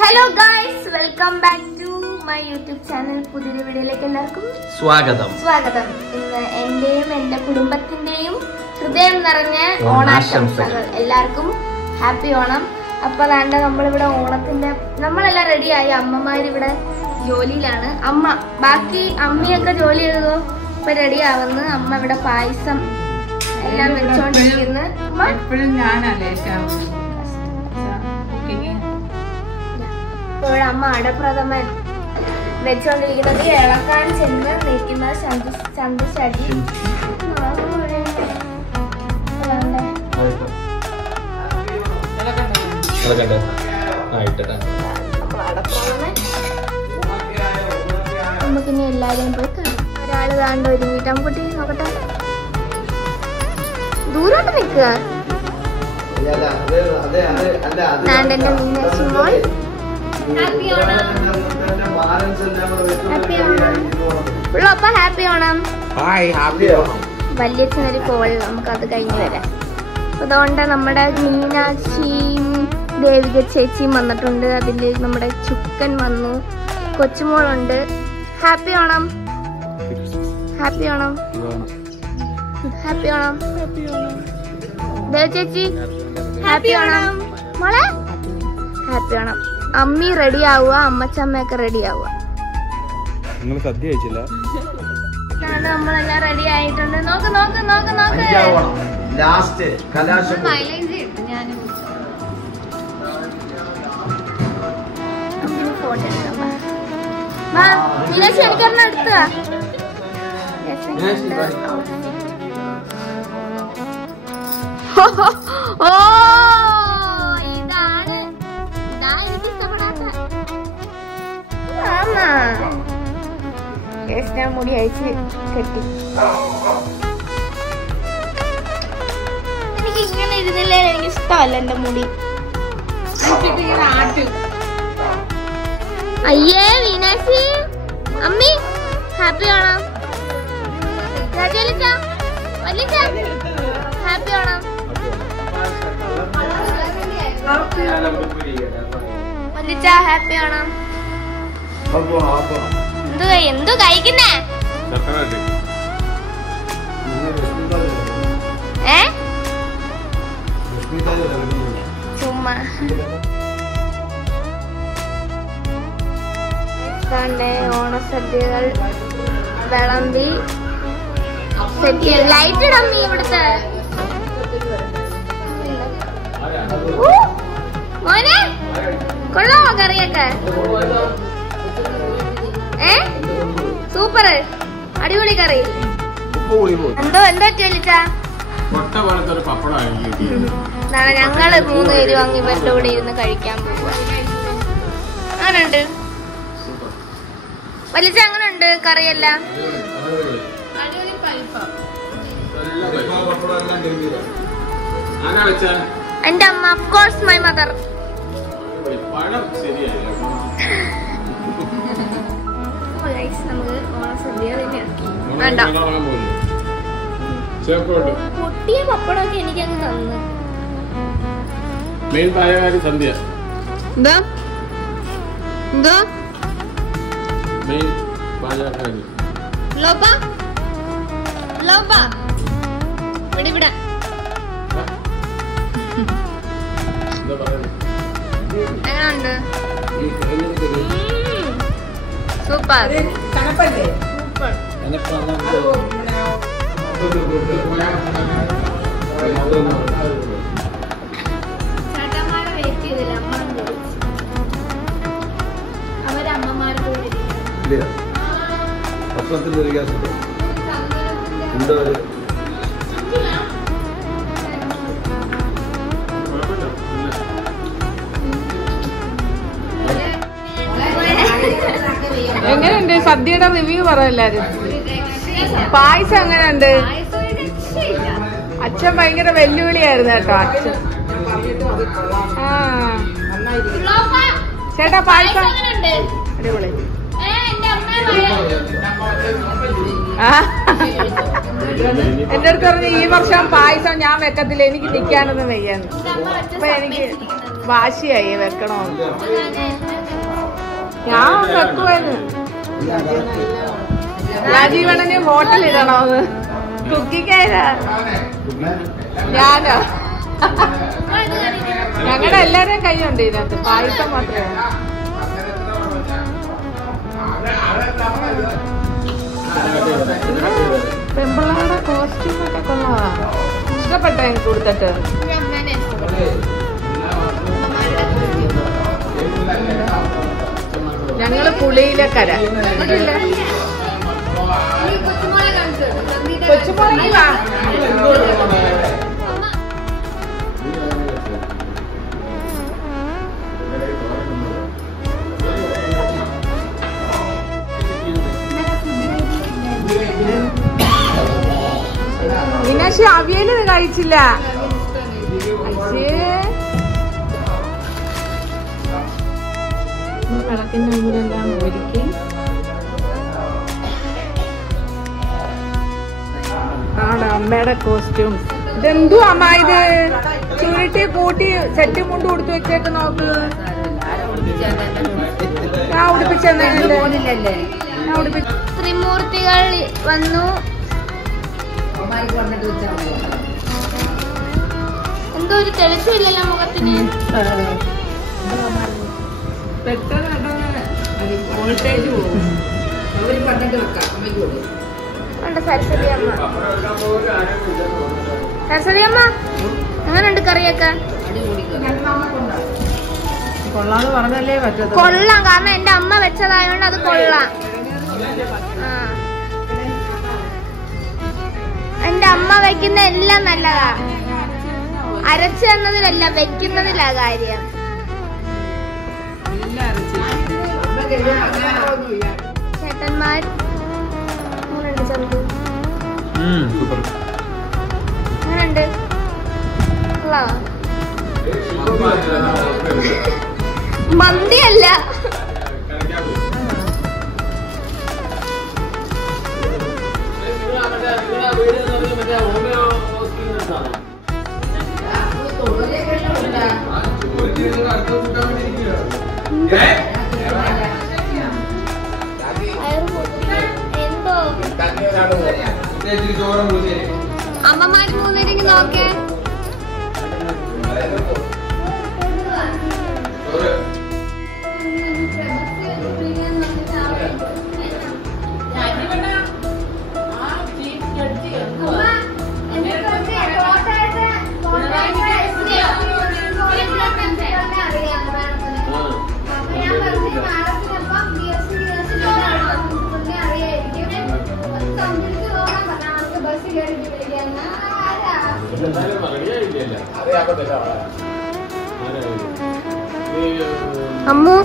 Hello guys, welcome back to my YouTube channel. പുതിയൊരു വീഡിയോയിലേക്ക് എല്ലാവർക്കും സ്വാഗതം. ഇന്ന് എന്റെയും എന്റെ കുടുംബത്തിന്റെയും ഹൃദയം നിറഞ്ഞ ഓണാശംസകൾ. എല്ലാവർക്കും ഹാപ്പി ഓണം. അപ്പൊ വേണ്ട, നമ്മളിവിടെ ഓണത്തിന്റെ നമ്മളെല്ലാം റെഡിയായി. അമ്മമാരിവിടെ ജോലിയിലാണ്. ബാക്കി അമ്മയൊക്കെ ജോലി ചെയ്തോ ഇപ്പൊ റെഡി ആവുന്നു. അമ്മ ഇവിടെ പായസം എല്ലാം വെച്ചോണ്ടിരിക്കുന്നു. അമ്മ അടപ്രഥമൻ വെച്ചോണ്ടിരിക്കുന്നത് ഇളക്കാൻ ചെന്ന് നിൽക്കുന്നത് ചന്തുശടി. നമുക്കിനി എല്ലാരെയും പോയി കാണാം. ഒരാള് താണ്ട് ഒരുങ്ങിട്ട് അമ്മക്കുട്ടി നോക്കട്ടെ, ദൂരോട്ട് നിൽക്കുക. നാണ്ടെന്റെ മീനാക്ഷിമോൾ ഹാപ്പി ഓണം. വല്യച്ഛനൊരു കോൾ, നമുക്ക് അത് കഴിഞ്ഞ് വരാം. അതുകൊണ്ട് നമ്മുടെ മീനാക്ഷിയും ദേവിക ചേച്ചിയും വന്നിട്ടുണ്ട്. അതില് നമ്മുടെ ചുക്കൻ വന്നു, കൊച്ചുമോളുണ്ട്. Happy Onam, happy Onam, happy Onam. Deva ചേച്ചി ഹാപ്പി ഓണം. മോളെ ഹാപ്പി ഓണം. അമ്മി റെഡി ആവുക, അമ്മച്ചമ്മയൊക്കെ റെഡി ആവുക. നിങ്ങൾ സദ്യ കഴിച്ചില്ല? നമ്മളെല്ലാം റെഡി ആയിട്ടുണ്ട്. നോക്ക് നോക്ക് നോക്ക് നോക്ക്. ഫോട്ടോ എടുക്കാം. മീനാക്ഷി എനിക്കൊരെണ്ണം എടുത്തുക. ഓ, ഇതാണ് എനിക്ക് ഇഷ്ടപ്പെടാത്ത. ഞാൻ മുടി അയച്ച് കെട്ടി. എനിക്ക് ഇങ്ങനെ ഇരുന്നില്ലേ, എനിക്ക് ഇഷ്ടമല്ല എന്റെ മുടി. അയ്യേ മീനാക്ഷി, അമ്മി ഹാപ്പി ഓണം. രാജലിച്ച ഹാപ്പി ഓണം. വല്ലിച്ച ഹാപ്പി ഓണം. എന്തു കഴിക്കുന്നേ? ചുമ്മാ ഓണസദ്യകൾ വിളമ്പി സെറ്റ്. ലൈറ്റ് ഇടമ്മി ഇവിടുത്തെ. മോനെ കൊള്ളാമോ കറിയൊക്കെ? സൂപ്പർ, അടിപൊളി കറി. എന്തോ ചെല്ലിച്ച ഞങ്ങള് 3 പേര് വാങ്ങി ഇവരുടെ കൂടെ ഇരുന്ന് കഴിക്കാൻ പോവുക. അങ്ങനുണ്ട് വലിച്ച, അങ്ങനുണ്ട് കറിയെല്ലാം. എന്റെ അമ്മ, ഓഫ് കോഴ്സ് മൈ മദർ. നമുക്ക് ഓണസദ്യ വേണ്ട. പൊട്ടിയ പപ്പടമൊക്കെ എനിക്കങ്ങ് തന്നു. സന്ധ്യ എങ്ങനുണ്ട്? സൂപ്പർ. ചേട്ടന്മാരെ വെയിറ്റ് ചെയ്തില്ല, അവരമ്മമാരെ എങ്ങനെയുണ്ട് സദ്യയുടെ റിവ്യൂ പറയല്ലാരും? പായസം എങ്ങനെയുണ്ട്? അച്ഛൻ ഭയങ്കര വെല്ലുവിളിയായിരുന്നു കേട്ടോ. അച്ഛൻ ചേട്ടാ പായസം അടിപൊളി. എന്റെ അടുത്ത് പറഞ്ഞു ഈ വർഷം പായസം ഞാൻ വെക്കത്തില്ല, എനിക്ക് നിൽക്കാനൊന്നും വയ്യാന്ന്. അപ്പൊ എനിക്ക് വാശിയായി വെക്കണോ? ഞാൻ വെക്കുവായിരുന്നു. രാജീവണ്ണന് ഹോട്ടൽ ഇടണോന്ന് കുക്കിക്കാരാ ഞാനോ? ഞങ്ങളുടെ എല്ലാവരുടെയും കൈയുണ്ട് ഇതിനകത്ത്. പായസം മാത്രമേ. പെമ്പിള്ളാരുടെ കോസ്റ്റ്യൂം ഒക്കെ കൊള്ളാം. ഇഷ്ടപ്പെട്ട എനിക്ക് കൊടുത്തിട്ട്. ഞങ്ങള് പുളിയിലക്കര കൊച്ചുമോളി വാ. മീനാക്ഷി അവിയല് കഴിച്ചില്ല. വിളക്കിന്റെ മുമ്പിലെല്ലാം ഒരുക്കി ആടെ അമ്മയുടെ കോസ്റ്റ്യൂം. ഇതെന്തു അമ്മ ഇത്? ചുരുട്ടി കൂട്ടി സെറ്റ് മുണ്ട് കൊടുത്തു വെച്ചേക്ക് നോക്ക്. ഞാൻ ഉടുപ്പിച്ചല്ലേ? ത്രിമൂർത്തികൾ വന്നു. എന്തോ ഒരു തെളിച്ചില്ലല്ലോ മുഖത്തിന്. സരസ്വതി അമ്മ, സരസ്വതി അമ്മ എങ്ങനെയുണ്ട് കറിയൊക്കെ? കൊള്ളാന്ന് പറഞ്ഞല്ലേ പറ്റൂ. കൊള്ളാം, കാരണം എന്റെ അമ്മ വെച്ചതായോണ്ട് അത് കൊള്ളാം. എന്റെ അമ്മ വെക്കുന്ന എല്ലാം നല്ലതാ. അരച്ചു തന്നതിലല്ല, വെക്കുന്നതിലാ കാര്യം. ചേട്ടന്മാർ അങ്ങനുണ്ട്. മന്തിയല്ല, അമ്മമാര് മൂന്നേരെങ്കി നോക്കേ. അമ്മു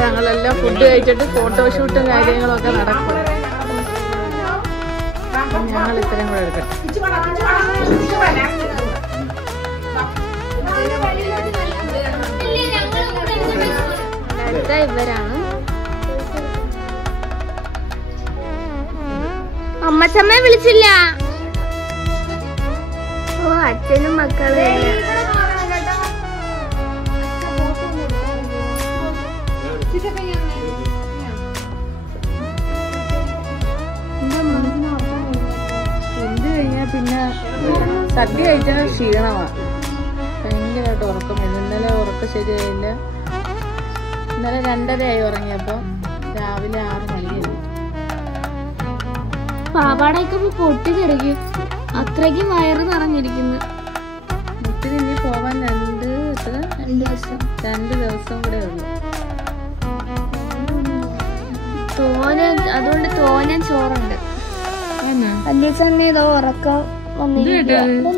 ഞങ്ങളെല്ലാം ഫുഡ് കഴിച്ചിട്ട് ഫോട്ടോഷൂട്ടും കാര്യങ്ങളൊക്കെ നടക്കും. ഞങ്ങൾ ഇത്രയും കൂടെ എടുക്കട്ടെ. ഇവരാണ് അമ്മച്ചമ്മയെ വിളിച്ചില്ല. ഓ അച്ഛനും മക്കളും പിന്നെ സദ്യ കഴിച്ചാൽ ക്ഷീണമാണ്, ഭയങ്കരമായിട്ട് ഉറക്കം. ഇന്നലെ ഉറക്കം ശരിയായില്ല. ഇന്നലെ 2:30 ഉറങ്ങിയപ്പോ രാവിലെ 6 മണിയായി. പാവാടയൊക്കെ പൊട്ടി കിടക്കി, അത്രയ്ക്കും വയറ് നിറഞ്ഞിരിക്കുന്നു. മുട്ടിന് ഇനി പോവാൻ 2 ദിവസം കൂടെ ഉള്ളു. അതുകൊണ്ട് തോനെ ചോറുണ്ട്. വലിയ സമയത്തോ ഉറക്കം വന്നിരിക്കുന്നു.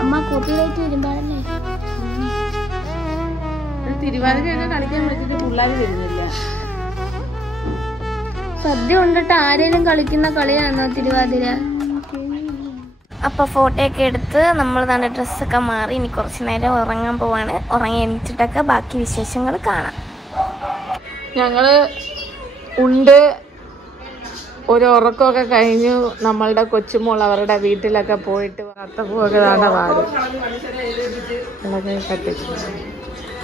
അമ്മ കോപ്പിറൈറ്റ് വരുമ്പോഴല്ലേ തിരുവാതിരയൊക്കെ കളിക്കാൻ വിളിച്ചിട്ട് പിള്ളേര് വരുന്നില്ല. സദ്യ കൊണ്ടിട്ട് ആരേലും കളിക്കുന്ന കളിയാണോ തിരുവാതിര? അപ്പോൾ ഫോട്ടോയൊക്കെ എടുത്ത് നമ്മൾ നല്ല ഡ്രസ്സൊക്കെ മാറി ഇനി കുറച്ച് നേരം ഉറങ്ങാൻ പോവാണ്. ഉറങ്ങി എണീച്ചിട്ടൊക്കെ ബാക്കി വിശേഷങ്ങൾ കാണാം. ഞങ്ങള് ഉണ്ട് ഒരു ഉറക്കമൊക്കെ കഴിഞ്ഞു. നമ്മളുടെ കൊച്ചുമോൾ അവരുടെ വീട്ടിലൊക്കെ പോയിട്ട് അത്തപ്പൂവൊക്കെ താണ്ട പാടും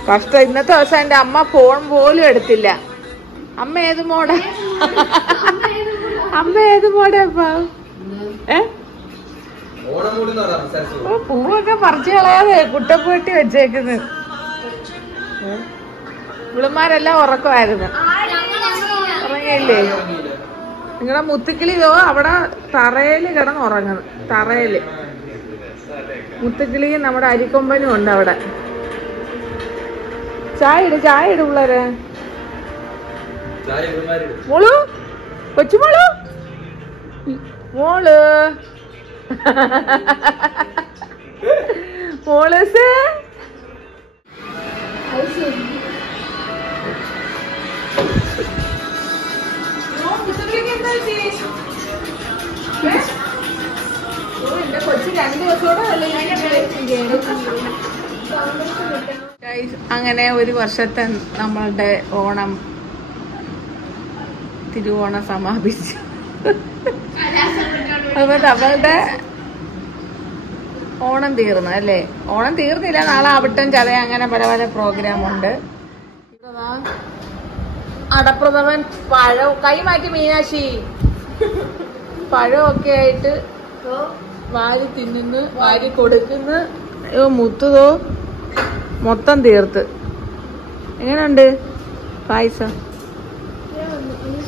കഷ്ടം. ഇന്നത്തെ ദിവസം എൻ്റെ അമ്മ ഫോൺ പോലും എടുത്തില്ല. അമ്മ ഏത് മോഡ അമ്മ ഏത് മോഡപ്പാ? പൂവൊക്കെ പറിച്ചു കളയാതെ കുട്ടപ്പൂട്ടി വെച്ചേക്കുന്നത്. ഇവിളുമാരെല്ലാം ഉറക്കമായിരുന്നു. ഉറങ്ങിയില്ലേ? നിങ്ങളുടെ മുത്തുക്കിളിയോ അവിടെ തറയില് കിടന്ന് ഉറങ്ങുന്നു. തറയില് മുത്തുക്കിളിയും നമ്മുടെ അരിക്കൊമ്പനും ഉണ്ട് അവിടെ. ചായ ഇട് പിള്ളേരെ. മോളു കൊച്ചുമോളു മോള് മോളസ് എന്റെ കൊച്ചു 2 ദിവസത്തോടെ അങ്ങനെ ഒരു വർഷത്തെ നമ്മളുടെ ഓണം തിരുവോണം സമാപിച്ചു. അപ്പൊ നമ്മളുടെ ഓണം തീർന്നു അല്ലേ? ഓണം തീർന്നില്ല. നാളെ അവിട്ടം ചതയ അങ്ങനെ പല പല പ്രോഗ്രാം ഉണ്ട്. അടപ്രഥമൻ പഴം കൈ മാറ്റി മീനാക്ഷി പഴമൊക്കെ ആയിട്ട് വാരി തിന്നുന്നു, വാരി കൊടുക്കുന്നു. മുത്തതോ മൊത്തം തീർത്ത്. എങ്ങനെയുണ്ട് പായസം?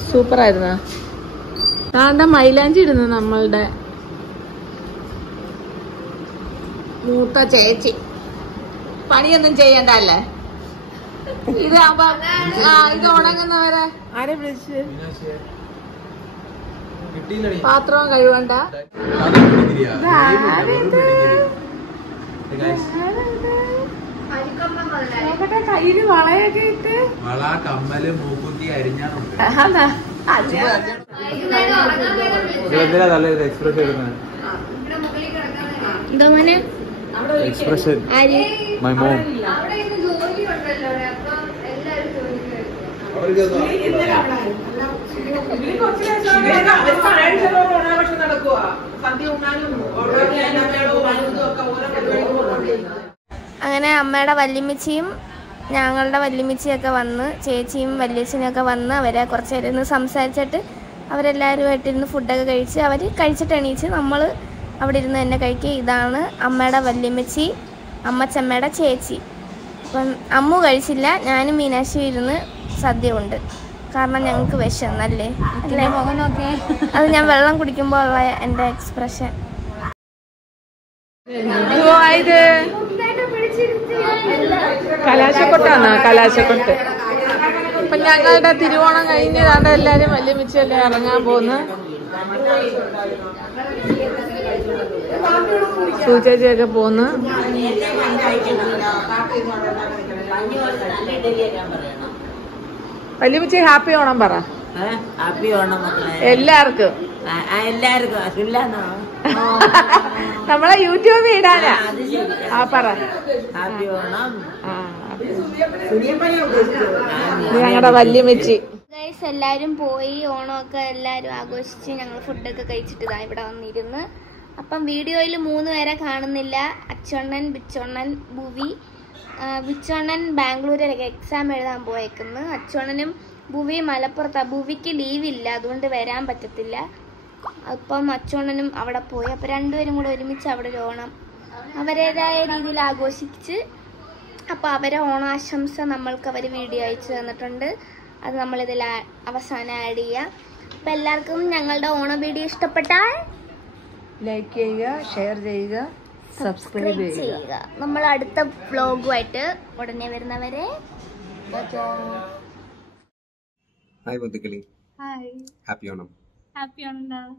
സൂപ്പറായിരുന്ന. താണ്ട മൈലാഞ്ചി ഇടുന്നു നമ്മളുടെ മൂത്ത ചേച്ചി. പണിയൊന്നും ചെയ്യണ്ടല്ലേ? ഇത് ഇത് ഉണങ്ങുന്നവരെ ആരെ വിളിച്ച് പാത്രവും കഴുകണ്ട. കയ്യില് വളയൊക്കെ ഇട്ട് കമ്മല് മൂക്കുത്തി അരിഞ്ഞാണുണ്ട്. My mom. അങ്ങനെ അമ്മയുടെ വല്യമ്മച്ചിയും ഞങ്ങളുടെ വല്യമ്മച്ചിയൊക്കെ വന്ന് ചേച്ചിയും വല്യച്ഛനൊക്കെ വന്ന് അവരെ കുറച്ച് നേരം ഇരുന്ന് സംസാരിച്ചിട്ട് അവരെല്ലാവരുമായിട്ടിരുന്ന് ഫുഡൊക്കെ കഴിച്ച് അവർ കഴിച്ചിട്ട് എണീച്ച് നമ്മൾ അവിടെ ഇരുന്ന് തന്നെ കഴിക്കുക. ഇതാണ് അമ്മയുടെ വല്യമ്മച്ചി, അമ്മച്ചമ്മയുടെ ചേച്ചി. അപ്പം അമ്മു കഴിച്ചില്ല, ഞാനും മീനാക്ഷിയും ഇരുന്ന് സദ്യ ഉണ്ട്. കാരണം ഞങ്ങൾക്ക് വിശന്നല്ലേ അല്ലേ? അത് ഞാൻ വെള്ളം കുടിക്കുമ്പോൾ ഉള്ള എൻ്റെ എക്സ്പ്രഷൻ. കലാശക്കൊട്ടാണ് കലാശക്കൊട്ട്. അപ്പൊ ഞങ്ങളുടെ തിരുവോണം കഴിഞ്ഞതാണ്ട് എല്ലാരും വല്യമ്മച്ചല്ലേ ഇറങ്ങാൻ പോന്ന്. സൂചേച്ചിയൊക്കെ പോന്ന്. വല്യമ്മച്ചി ഹാപ്പി ഓണം പറ. ഹാപ്പി ഓണം എല്ലാവർക്കും. നമ്മളെ യൂട്യൂബിൽ ഇടാനാ. ആ പറ ഹാപ്പി ഓണം. ഞങ്ങളുടെ വല്യമ്മച്ചി. എല്ലാരും പോയി ഓണമൊക്കെ എല്ലാരും ആഘോഷിച്ച് ഞങ്ങൾ ഫുഡൊക്കെ കഴിച്ചിട്ട് ഇതാ ഇവിടെ വന്നിരുന്ന്. അപ്പം വീഡിയോയിൽ 3 പേരെ കാണുന്നില്ല. അച്ചോണ്ണൻ, ബിച്ചോണ്ണൻ, ഭുവി. ബിച്ചോണ്ണൻ ബാംഗ്ലൂരിലൊക്കെ എക്സാം എഴുതാൻ പോയേക്കുന്നു. അച്ചോണ്ണനും ഭുവി മലപ്പുറത്താ. ഭുവിക്ക് ലീവില്ല, അതുകൊണ്ട് വരാൻ പറ്റത്തില്ല. അപ്പം അച്ചോണ്ണനും അവിടെ പോയി. അപ്പം 2 പേരും കൂടെ ഒരുമിച്ച് അവിടെ ഒരു ഓണം അവരുടേതായ രീതിയിൽ ആഘോഷിച്ച്. അപ്പോൾ അവരെ ഓണാശംസ നമ്മൾക്ക് അവർ വീഡിയോ അയച്ചു തന്നിട്ടുണ്ട്. അത് നമ്മളിതിൽ അവസാനം ആഡ് ചെയ്യാം. അപ്പം എല്ലാവർക്കും ഞങ്ങളുടെ ഓണ വീഡിയോ ഇഷ്ടപ്പെട്ടാൽ ലൈക്ക് ചെയ്യുക, ഷെയർ ചെയ്യുക, സബ്സ്ക്രൈബ് ചെയ്യുക. നമ്മൾ അടുത്ത വ്ലോഗുമായിട്ട് ഉടനെ വരുന്നവരെ ഹായ് മുത്തുക്കിളി. Hi. Happy Onam. Happy Onam.